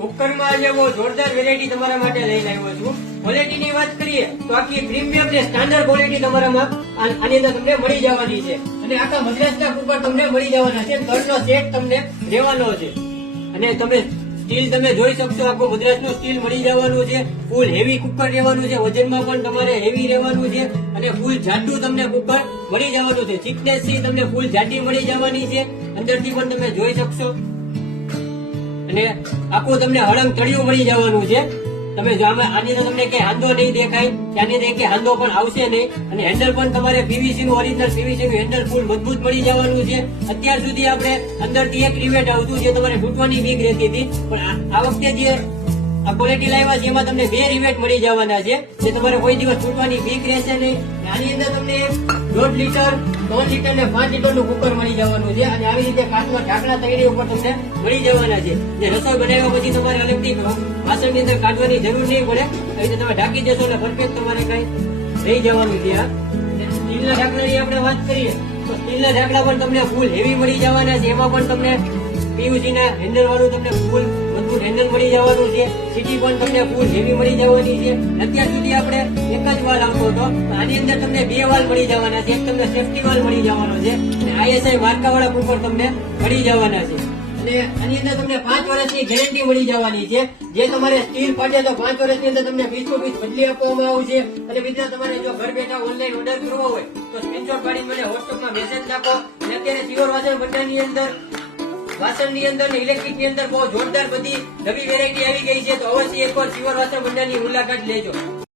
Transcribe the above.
કુકરમાં આજે બહુ જોરદાર વેરાયટી તમારા માટે લઈને આવ્યો છું. ક્વોલિટીની વાત કરીએ તો આખી પ્રીમિયમ ને સ્ટાન્ડર્ડ ક્વોલિટી તમારામાં આની અંદર તમને મળી જવાની છે. અને આખા મદ્રાસના કુકર તમને મળી જવાના છે. ઘરનો સેટ તમને રહેવાનો છે. અને તમે સ્ટીલ તમે જોઈ શકશો, આખું મદ્રાસનું સ્ટીલ મળી જવાનું છે. ફૂલ હેવી કુકર રહેવાનું છે. વજનમાં પણ તમારે હેવી રહેવાનું છે. અને ફૂલ જાડું તમને કુકર મળી જવાનું છે. થિકનેસ થી તમને ફૂલ જાડી મળી જવાની છે. અંદરથી પણ તમે જોઈ શકશો. અને આખું તમને હળંગ તળિયું મળી જવાનું છે. તમે જો આની તો તમને કઈ હાંધો નહીં દેખાય, ત્યાંની અંદર કઈ હાંધો પણ આવશે નહીં. અને હેન્ડલ પણ તમારે પીવીસી નું ઓરિજિનલ પીવીસી નું હેન્ડલ ફૂલ મજબૂત મળી જવાનું છે. અત્યાર સુધી આપણે અંદરથી એક રિવેટ આવતું જે તમારે તૂટવાની બીક રહેતી હતી, પણ આ વખતે જે આ ક્વોલિટી લાવ્યા છે એમાં તમને 2 રિવેટ મળી જવાના છે, જે તમારે કોઈ દિવસ તૂટવાની બીક રહેશે નહીં. આની અંદર તમને 1.5 લીટર, 3 લીટર ને 5 લીટર નું કુકર મળી જવાનું છે. અને આવી રીતે કાચના ઢાંકણા તૈયારી ઉપર તમને મળી જવાના છે. જે રસોઈ બનાવ્યા પછી તમારે અલગથી વાસણની અંદર કાઢવાની જરૂર નહીં પડે. આવી રીતે તમે ઢાંકી દેશો એટલે પરફેક્ટ તમારે કઈ રહી જવાનું છે. સ્ટીલના ઢાંકણાની આપણે વાત કરીએ તો સ્ટીલના ઢાંકણા પણ તમને ફૂલ હેવી મળી જવાના છે. એમાં પણ તમને પીયુસી ના હેન્ડલ વાળું તમને ફૂલ મજબૂત હેન્ડલ મળી જવાનું છે. સીટી પણ તમને ફૂલ હેવી મળી જવાની છે. અત્યાર સુધી આપણે એક જ વાલ આવતો હતો, આની અંદર તમને 2 વાલ મળી જવાના છે. એક તમને સેફટી વાલ મળી જવાનો છે અને આઈએસઆઈ માર્કાવાળા કુકર તમને મળી જવાના છે. અને આની અંદર તમને 5 વર્ષની ગેરંટી મળી જવાની છે. જે તમારે સ્ટીલ ફાટે તો 5 વર્ષની અંદર તમને 20 બદલી આપવામાં આવશે. અને મિત્રો તમારે જો ઘર બેઠા ઓનલાઈન ઓર્ડર કરવો હોય તો સ્ક્રીનશોટ પાડી મને વોટ્સઅપમાં મેસેજ નાખો. અને અત્યારે સિયોર વાસણ ભંડારની અંદર વાસણની અંદર ને ઇલેક્ટ્રિક ની અંદર બહુ જોરદાર બધી નવી વેરાયટી આવી ગઈ છે. તો અવશ્ય એકવાર સિયોર વાસણ ભંડારની મુલાકાત લેજો.